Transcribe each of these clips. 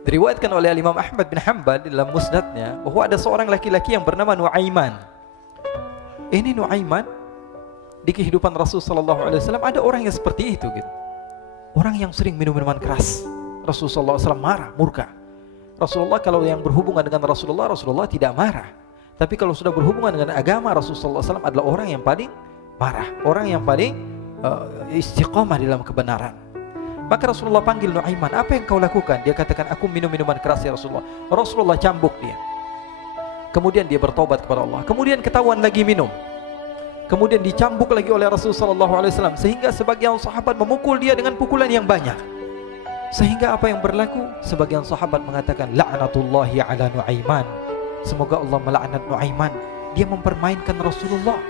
Diriwayatkan oleh Imam Ahmad bin Hanbal dalam musnadnya bahwa ada seorang laki-laki yang bernama Nuaiman. Ini Nuaiman di kehidupan Rasul sallallahu alaihi wasallam ada orang yang seperti itu gitu. Orang yang sering minum minuman keras. Rasulullah SAW marah, murka. Rasulullah kalau yang berhubungan dengan Rasulullah tidak marah. Tapi kalau sudah berhubungan dengan agama, Rasulullah SAW adalah orang yang paling marah, orang yang paling istiqamah dalam kebenaran. Maka Rasulullah panggil Nuaiman, apa yang kau lakukan? Dia katakan, aku minum minuman keras ya Rasulullah. Rasulullah cambuk dia. Kemudian dia bertobat kepada Allah. Kemudian ketahuan lagi minum. Kemudian dicambuk lagi oleh Rasulullah SAW, sehingga sebagian sahabat memukul dia dengan pukulan yang banyak. Sehingga apa yang berlaku? Sebagian sahabat mengatakan, la'natullahi ala Nuaiman. Semoga Allah melaknat Nuaiman. Dia mempermainkan Rasulullah.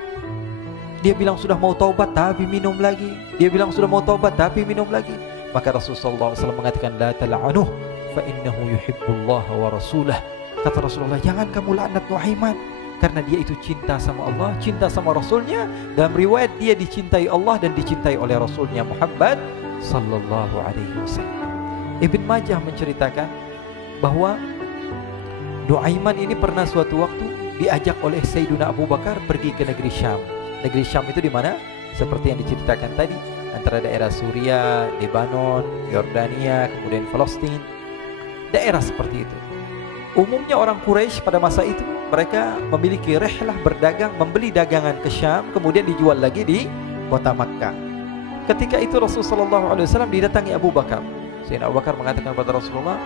Dia bilang sudah mau taubat tapi minum lagi. Dia bilang sudah mau taubat tapi minum lagi. Maka Rasulullah SAW mengatakan, la tal'anuh fa innahu yuhibbullah wa rasulah. Kata Rasulullah, jangan kamu laknat Nuaiman, karena dia itu cinta sama Allah, cinta sama Rasulnya. Dalam riwayat dia dicintai Allah dan dicintai oleh Rasulnya Muhammad sallallahu alaihi wasallam. Ibn Majah menceritakan bahwa Nuaiman ini pernah suatu waktu diajak oleh Sayyidina Abu Bakar pergi ke negeri Syam. Negeri Syam itu di mana? Seperti yang diceritakan tadi, antara daerah Suriah, Lebanon, Yordania, kemudian Palestina. Daerah seperti itu. Umumnya orang Quraisy pada masa itu mereka memiliki rihlah berdagang, membeli dagangan ke Syam, kemudian dijual lagi di kota Makkah. Ketika itu Rasulullah SAW didatangi Abu Bakar. Sayyidina Abu Bakar mengatakan kepada Rasulullah,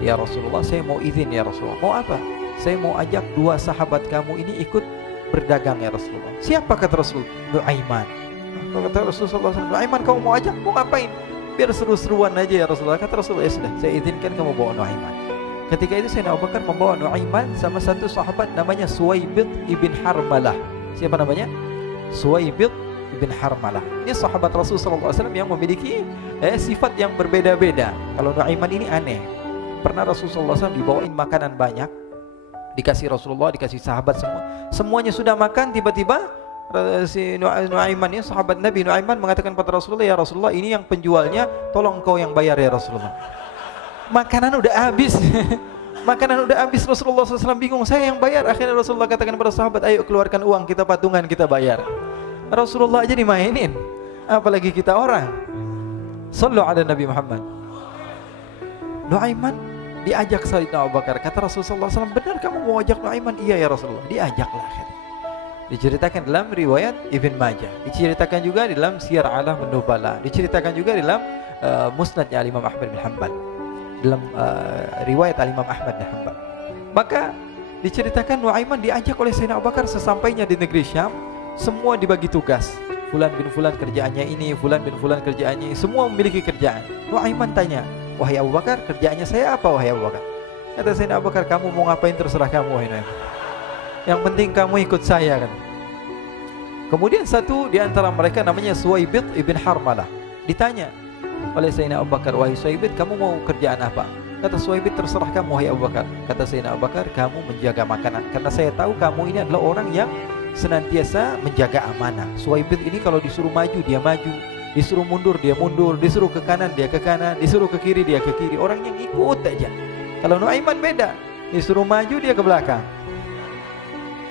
ya Rasulullah, saya mau izin ya Rasulullah. Mau apa? Saya mau ajak dua sahabat kamu ini ikut berdagang ya Rasulullah. Siapa kata Rasul? Nuaiman. Kata Rasulullah SAW, Nuaiman kamu mau ajak? Mau ngapain? Biar seru-seruan aja ya Rasulullah. Kata Rasulullah, ya sudah, saya izinkan kamu bawa Nuaiman. Ketika itu Sayyidina Abu Bakar membawa Nuaiman sama satu sahabat namanya Suwaibid ibn Harmalah. Siapa namanya? Suwaibid ibn Harmalah. Ini sahabat Rasulullah SAW yang memiliki sifat yang berbeda-beda. Kalau Nuaiman ini aneh. Pernah Rasulullah SAW dibawain makanan banyak, dikasih Rasulullah, dikasih sahabat semua. Semuanya sudah makan, tiba-tiba si Nuaiman ini, sahabat Nabi Nuaiman mengatakan kepada Rasulullah, ya Rasulullah, ini yang penjualnya, tolong kau yang bayar ya Rasulullah. Makanan udah habis. Makanan udah habis. Rasulullah SAW bingung, saya yang bayar. Akhirnya Rasulullah katakan kepada sahabat, ayo keluarkan uang, kita patungan, kita bayar. Rasulullah aja dimainin, apalagi kita orang. Sallu ala Nabi Muhammad. Nuaiman diajak Sayyidina Abu Bakar. Kata Rasulullah SAW, benar kamu mau ajak Nuaiman? Iya ya Rasulullah. Diajaklah akhirnya. Diceritakan dalam riwayat Ibn Majah, diceritakan juga dalam Siyar A'lam An-Nubala, diceritakan juga dalam musnadnya Imam Ahmad bin Hanbal, dalam riwayat Imam Ahmad bin Hanbal. Maka diceritakan Nuaiman diajak oleh Sayyidina Abu Bakar. Sesampainya di negeri Syam, semua dibagi tugas. Fulan bin Fulan kerjaannya ini, Fulan bin Fulan kerjaannya ini, semua memiliki kerjaan. Nuaiman tanya, wahai Abu Bakar, kerjaannya saya apa wahai Abu Bakar? Kata Sayyidina Abu Bakar, kamu mau ngapain terserah kamu wahai Nuaiman. Yang penting kamu ikut saya kan. Kemudian satu di antara mereka namanya Suwaibid ibn Harmalah. Ditanya oleh Sayyidina Abu Bakar, wahai Suwaibid, kamu mau kerjaan apa? Kata Suwaibid, terserah kamu wahai Abu Bakar. Kata Sayyidina Abu Bakar, kamu menjaga makanan, karena saya tahu kamu ini adalah orang yang senantiasa menjaga amanah. Suwaibid ini kalau disuruh maju dia maju, disuruh mundur dia mundur, disuruh ke kanan dia ke kanan, disuruh ke kiri dia ke kiri. Orang yang ikut aja. Kalau Nuaiman beda, disuruh maju dia ke belakang,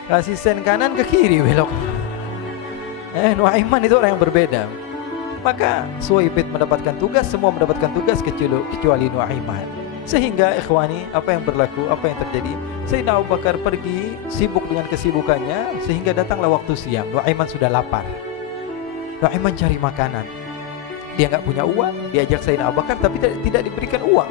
kasih sen kanan ke kiri belok. Nuaiman itu orang yang berbeda. Maka Suwaibid mendapatkan tugas, semua mendapatkan tugas kecuali Nuaiman. Sehingga ikhwani, apa yang berlaku, apa yang terjadi? Sayyidina Abu Bakar pergi sibuk dengan kesibukannya, sehingga datanglah waktu siang. Nuaiman sudah lapar. Nuaiman cari makanan. Dia nggak punya uang, diajak Sayyidina Abu Bakar tapi tidak diberikan uang.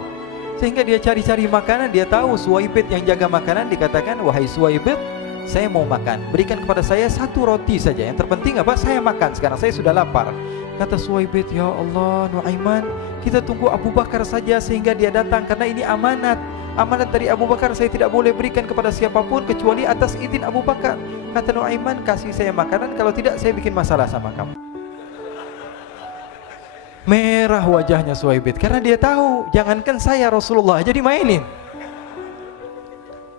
Sehingga dia cari-cari makanan. Dia tahu Suwaibid yang jaga makanan, dikatakan, wahai Suwaibid, saya mau makan, berikan kepada saya satu roti saja. Yang terpenting apa? Saya makan sekarang, saya sudah lapar. Kata Suwaibid, ya Allah Nuaiman, kita tunggu Abu Bakar saja sehingga dia datang, karena ini amanat. Amanat dari Abu Bakar, saya tidak boleh berikan kepada siapapun kecuali atas izin Abu Bakar. Kata Nuaiman, kasih saya makanan, kalau tidak saya bikin masalah sama kamu. Merah wajahnya Suwaibid, karena dia tahu, jangankan saya, Rasulullah aja dimainin.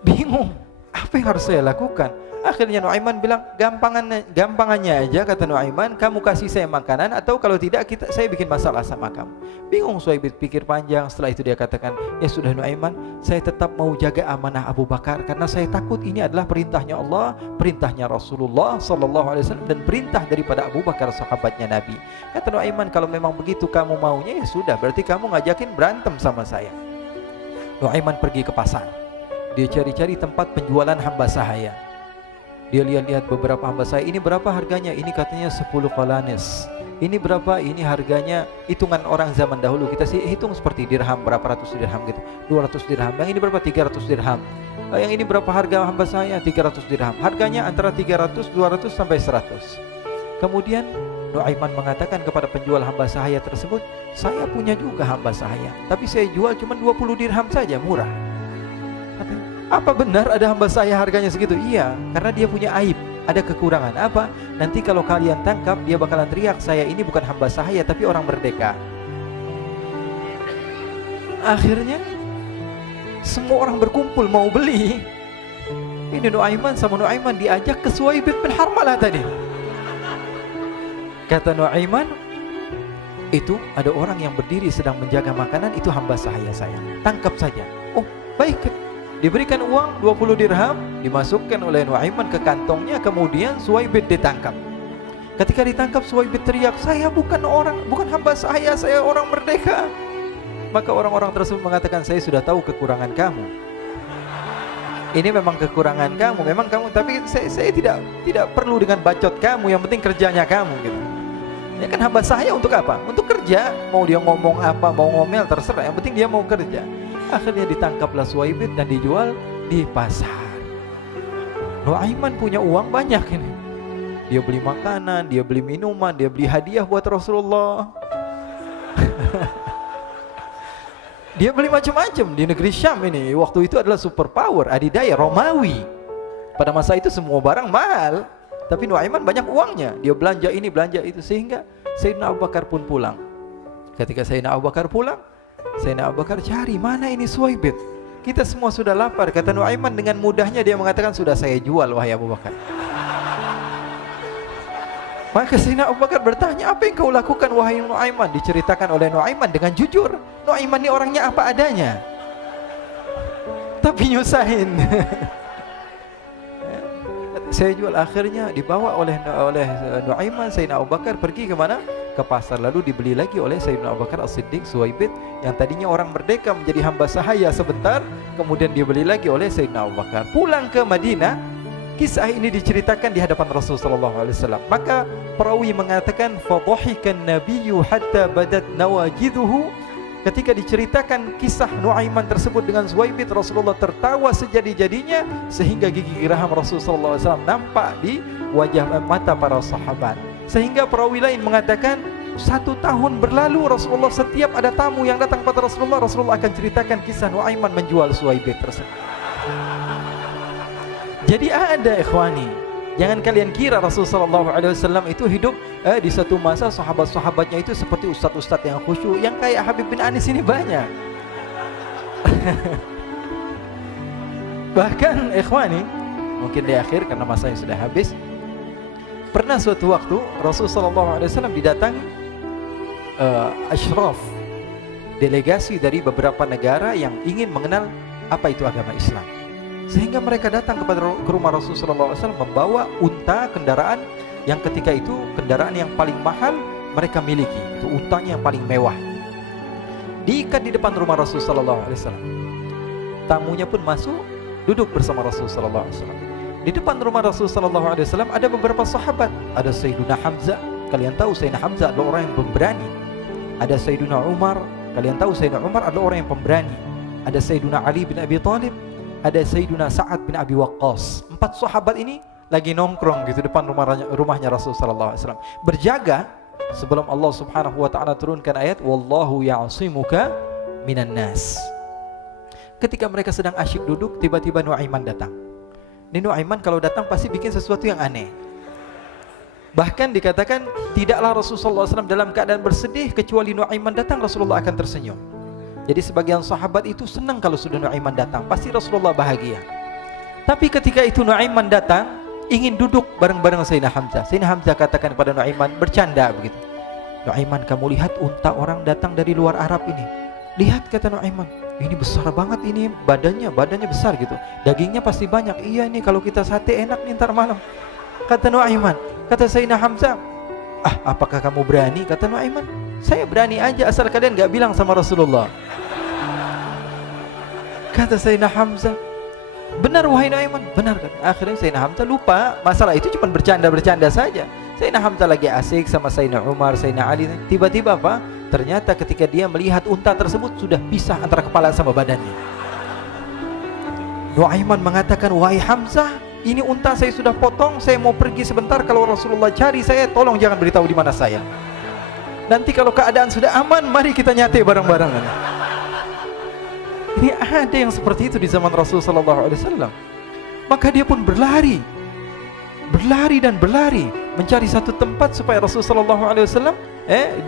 Bingung, apa yang harus saya lakukan? Akhirnya Nuaiman bilang, gampangannya aja, kata Nuaiman, kamu kasih saya makanan atau kalau tidak saya bikin masalah sama kamu. Bingung Suhaib pikir panjang. Setelah itu dia katakan, ya sudah Nuaiman, saya tetap mau jaga amanah Abu Bakar karena saya takut ini adalah perintahnya Allah, perintahnya Rasulullah sallallahu alaihi wasallam, dan perintah daripada Abu Bakar sahabatnya Nabi. Kata Nuaiman, kalau memang begitu kamu maunya, ya sudah, berarti kamu ngajakin berantem sama saya. Nuaiman pergi ke pasar. Dia cari-cari tempat penjualan hamba sahaya. Dia lihat-lihat beberapa hamba sahaya. Ini berapa harganya? Ini katanya 10 qalanis. Ini berapa? Ini harganya hitungan orang zaman dahulu. Kita sih hitung seperti dirham, berapa ratus dirham gitu. 200 dirham. Yang ini berapa? 300 dirham. Yang ini berapa harga hamba sahaya? 300 dirham. Harganya antara 300, 200 sampai 100. Kemudian Nuaiman mengatakan kepada penjual hamba sahaya tersebut, saya punya juga hamba sahaya, tapi saya jual cuma 20 dirham saja, murah. Katanya, apa benar ada hamba saya harganya segitu? Iya, karena dia punya aib, ada kekurangan. Apa? Nanti kalau kalian tangkap, dia bakalan teriak, saya ini bukan hamba sahaya tapi orang merdeka. Akhirnya semua orang berkumpul mau beli. Ini Nuaiman sama Nuaiman diajak ke Suhaib bin Harmalah tadi. Kata Nuaiman, itu ada orang yang berdiri sedang menjaga makanan, itu hamba sahaya saya, tangkap saja. Oh baik. Diberikan uang 20 dirham, dimasukkan oleh Nuaiman ke kantongnya, kemudian Suhaib ditangkap. Ketika ditangkap, Suhaib teriak, saya bukan hamba saya orang merdeka. Maka orang-orang tersebut mengatakan, saya sudah tahu kekurangan kamu. Ini memang kekurangan kamu, memang kamu, tapi saya tidak perlu dengan bacot kamu, yang penting kerjanya kamu gitu. Ya kan hamba saya untuk apa? Untuk kerja. Mau dia ngomong apa, mau ngomel terserah, yang penting dia mau kerja. Akhirnya ditangkaplah Suhaib dan dijual di pasar. Nuaiman punya uang banyak ini. Dia beli makanan, dia beli minuman, dia beli hadiah buat Rasulullah. Dia beli macam-macam di negeri Syam ini. Waktu itu adalah superpower, adidaya Romawi. Pada masa itu semua barang mahal, tapi Nuaiman banyak uangnya. Dia belanja ini, belanja itu, sehingga Sayyidina Abu Bakar pun pulang. Ketika Sayyidina Abu Bakar pulang, Sayyidina Abu Bakar cari, mana ini Suhaib? Kita semua sudah lapar. Kata Nuaiman dengan mudahnya dia mengatakan, sudah saya jual wahai Abu Bakar. Maka Sayyidina Abu Bakar bertanya, apa yang kau lakukan wahai Nuaiman? Diceritakan oleh Nuaiman dengan jujur. Nuaiman ini orangnya apa adanya, tapi nyusahin. Saya jual. Akhirnya dibawa oleh Nuaiman, Sayyidina Abu Bakar pergi ke mana? Ke pasar. Lalu dibeli lagi oleh Sayyidina Abu Bakar As-Siddiq Suhaib yang tadinya orang merdeka menjadi hamba sahaya sebentar, kemudian dibeli lagi oleh Sayyidina Abu Bakar. Pulang ke Madinah, kisah ini diceritakan di hadapan Rasulullah SAW. Maka perawi mengatakan, fadhahikan nabiyyu hatta badat nawajiduhu. Ketika diceritakan kisah Nuaiman tersebut dengan Suhaib, Rasulullah tertawa sejadi-jadinya sehingga gigi geraham Rasulullah SAW nampak di wajah mata para sahabat. Sehingga perawi lain mengatakan 1 tahun berlalu Rasulullah, setiap ada tamu yang datang pada Rasulullah akan ceritakan kisah Nuaiman menjual Suhaib tersebut. Jadi ada ikhwani, jangan kalian kira Rasulullah SAW itu hidup di satu masa sahabat-sahabatnya itu seperti ustadz-ustadz yang khusyuk, yang kayak Habib bin Anis ini banyak. Bahkan ikhwani, mungkin di akhir karena masanya sudah habis, pernah suatu waktu Rasulullah SAW didatangi asyraf, delegasi dari beberapa negara yang ingin mengenal apa itu agama Islam. Sehingga mereka datang ke rumah Rasulullah SAW membawa unta, kendaraan yang ketika itu kendaraan yang paling mahal mereka miliki. Itu untanya yang paling mewah. Diikat di depan rumah Rasulullah SAW. Tamunya pun masuk, duduk bersama Rasulullah SAW. Di depan rumah Rasulullah SAW ada beberapa sahabat. Ada Sayyiduna Hamzah. Kalian tahu Sayyidina Hamzah adalah orang yang pemberani. Ada Sayyiduna Umar. Kalian tahu Sayyidina Umar adalah orang yang pemberani. Ada Sayyiduna Ali bin Abi Thalib. Ada Sayyiduna Sa'ad bin Abi Waqqas. 4 sahabat ini lagi nongkrong gitu depan rumahnya Rasulullah SAW, berjaga sebelum Allah Subhanahu wa taala turunkan ayat wallahu ya'simuka minan nas. Ketika mereka sedang asyik duduk, tiba-tiba Nuaiman datang. Ini Nuaiman kalau datang pasti bikin sesuatu yang aneh. Bahkan dikatakan tidaklah Rasulullah SAW dalam keadaan bersedih, kecuali Nuaiman datang Rasulullah akan tersenyum. Jadi sebagian sahabat itu senang kalau sudah Nuaiman datang, pasti Rasulullah bahagia. Tapi ketika itu Nuaiman datang, ingin duduk bareng-bareng Sayyidina Hamzah. Sayyidina Hamzah katakan kepada Nuaiman, bercanda begitu. Nuaiman, kamu lihat unta orang datang dari luar Arab ini. Lihat, kata Nuaiman, ini besar banget ini, badannya besar gitu. Dagingnya pasti banyak. Iya nih, kalau kita sate enak nih ntar malam. Kata Nuaiman. Kata Sayyidina Hamzah, apakah kamu berani? Kata Nuaiman, saya berani aja asal kalian gak bilang sama Rasulullah. Kata Sayyidina Hamzah, benar wahai Nuaiman, benar kan? Akhirnya Sayyidina Hamzah lupa masalah itu, cuma bercanda-bercanda saja. Sayyidina Hamzah lagi asik sama Sayyidina Umar, Sayyidina Ali. Tiba-tiba apa? Ternyata ketika dia melihat unta tersebut sudah pisah antara kepala sama badannya. Nuaiman mengatakan, wahai Hamzah, ini unta saya sudah potong, saya mau pergi sebentar. Kalau Rasulullah cari saya, tolong jangan beritahu di mana saya. Nanti kalau keadaan sudah aman, mari kita nyate bareng-bareng. Ini ada yang seperti itu di zaman Rasulullah SAW. Maka dia pun berlari dan berlari mencari satu tempat supaya Rasulullah SAW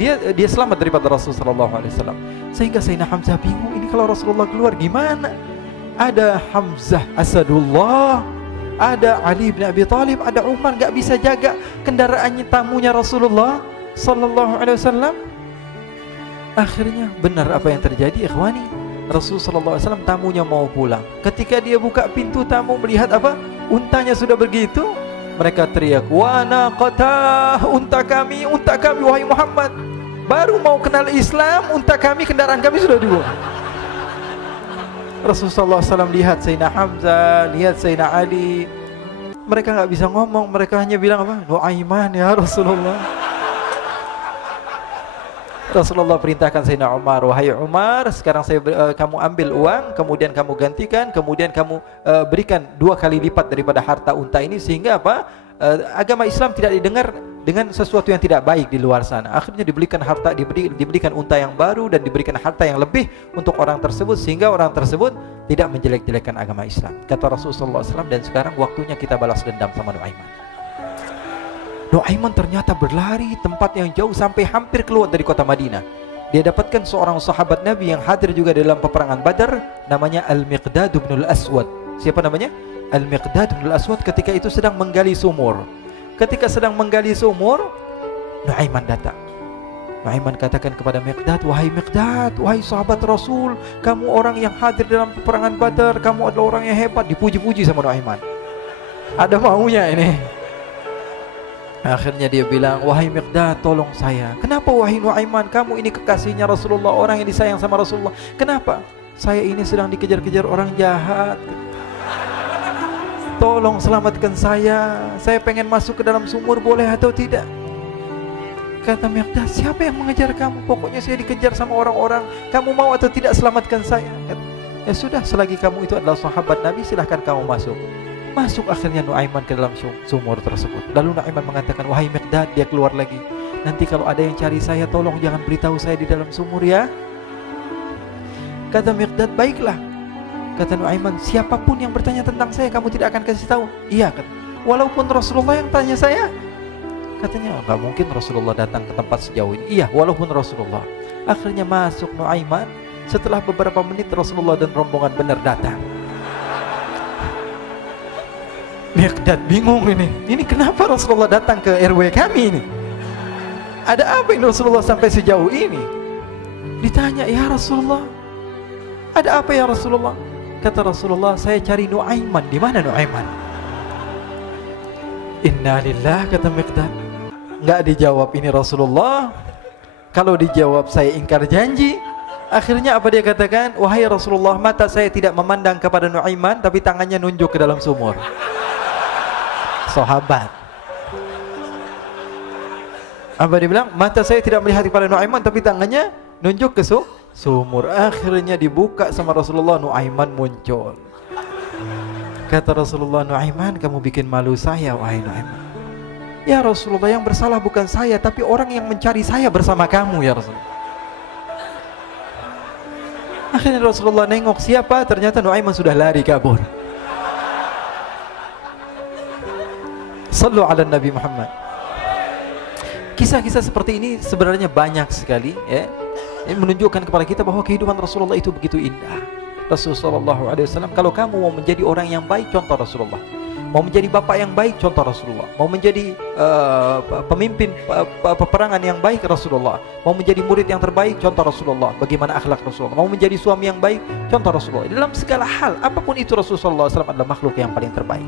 dia selamat daripada Rasulullah SAW. Sehingga Sayyidina Hamzah bingung, ini kalau Rasulullah keluar gimana? Ada Hamzah Asadullah, ada Ali bin Abi Thalib, ada Umar, gak bisa jaga kendaraannya, tamunya Rasulullah sallallahu alaihi wasallam. Akhirnya benar apa yang terjadi, ikhwani. Rasul sallallahu alaihi wasallam tamunya mau pulang. Ketika dia buka pintu tamu melihat apa? Untanya sudah begitu. Mereka teriak, "Wa naqatah, unta kami wahai Muhammad. Baru mau kenal Islam, unta kami, kendaraan kami sudah dibuang." Rasulullah SAW lihat Sayyidina Hamzah, lihat Sayyidina Ali. Mereka nggak bisa ngomong, mereka hanya bilang apa? Nuaiman ya Rasulullah. Rasulullah perintahkan Sayyidina Umar, wahai Umar, sekarang kamu ambil uang, kemudian kamu gantikan, kemudian kamu berikan 2 kali lipat daripada harta unta ini, sehingga apa? Agama Islam tidak didengar dengan sesuatu yang tidak baik di luar sana. Akhirnya diberikan harta, diberikan unta yang baru dan diberikan harta yang lebih untuk orang tersebut, sehingga orang tersebut tidak menjelek-jelekan agama Islam. Kata Rasulullah SAW, dan sekarang waktunya kita balas dendam sama Nuaiman. Nuaiman ternyata berlari tempat yang jauh sampai hampir keluar dari kota Madinah. Dia dapatkan seorang sahabat Nabi yang hadir juga dalam peperangan Badar, namanya Al-Miqdad bin Al-Aswad. Siapa namanya? Al-Miqdad bin Al-Aswad ketika itu sedang menggali sumur. Ketika sedang menggali sumur, Nuaiman datang. Nuaiman katakan kepada Miqdad, wahai Miqdad, wahai sahabat Rasul, kamu orang yang hadir dalam peperangan Badar, kamu adalah orang yang hebat. Dipuji-puji sama Nuaiman. Ada maunya ini. Akhirnya dia bilang, wahai Miqdad, tolong saya. Kenapa wahai Nuaiman? Kamu ini kekasihnya Rasulullah, orang yang disayang sama Rasulullah. Kenapa? Saya ini sedang dikejar-kejar orang jahat. Tolong selamatkan saya. Saya pengen masuk ke dalam sumur, boleh atau tidak? Kata Miqdad, siapa yang mengejar kamu? Pokoknya saya dikejar sama orang-orang. Kamu mau atau tidak selamatkan saya? Ya sudah, selagi kamu itu adalah sahabat Nabi, silahkan kamu masuk. Masuk akhirnya Nuaiman ke dalam sumur tersebut. Lalu Nuaiman mengatakan, wahai Miqdad, dia keluar lagi. Nanti kalau ada yang cari saya, tolong jangan beritahu saya di dalam sumur ya. Kata Miqdad, baiklah. Kata Nuaiman, siapapun yang bertanya tentang saya, kamu tidak akan kasih tahu? Iya, kata. Walaupun Rasulullah yang tanya saya? Katanya, enggak mungkin Rasulullah datang ke tempat sejauh ini. Iya, walaupun Rasulullah. Akhirnya masuk Nuaiman. Setelah beberapa menit Rasulullah dan rombongan benar datang. Miqdad bingung ini. Ini kenapa Rasulullah datang ke RW kami ini? Ada apa ini Rasulullah sampai sejauh ini? Ditanya, ya Rasulullah, ada apa ya Rasulullah? Kata Rasulullah, saya cari Nuaiman. Di mana Nuaiman? Inna lillah, kata Miqdad. Enggak dijawab ini Rasulullah. Kalau dijawab saya ingkar janji. Akhirnya apa dia katakan? Wahai Rasulullah, mata saya tidak memandang kepada Nuaiman, tapi tangannya nunjuk ke dalam sumur. Sahabat. Apa dia bilang? Mata saya tidak melihat kepada Nuaiman, tapi tangannya nunjuk ke sumur. Akhirnya dibuka sama Rasulullah, Nuaiman muncul. Kata Rasulullah, Nuaiman, kamu bikin malu saya, wahai Nuaiman. Ya Rasulullah, yang bersalah bukan saya, tapi orang yang mencari saya bersama kamu ya Rasulullah. Akhirnya Rasulullah nengok siapa, ternyata Nuaiman sudah lari kabur. Sallu ala Nabi Muhammad. Kisah-kisah seperti ini sebenarnya banyak sekali ya. Ini menunjukkan kepada kita bahwa kehidupan Rasulullah itu begitu indah. Rasulullah SAW, kalau kamu mau menjadi orang yang baik, contoh Rasulullah. Mau menjadi bapak yang baik, contoh Rasulullah. Mau menjadi pemimpin peperangan yang baik, Rasulullah. Mau menjadi murid yang terbaik, contoh Rasulullah. Bagaimana akhlak Rasulullah. Mau menjadi suami yang baik, contoh Rasulullah. Dalam segala hal, apapun itu, Rasulullah SAW adalah makhluk yang paling terbaik.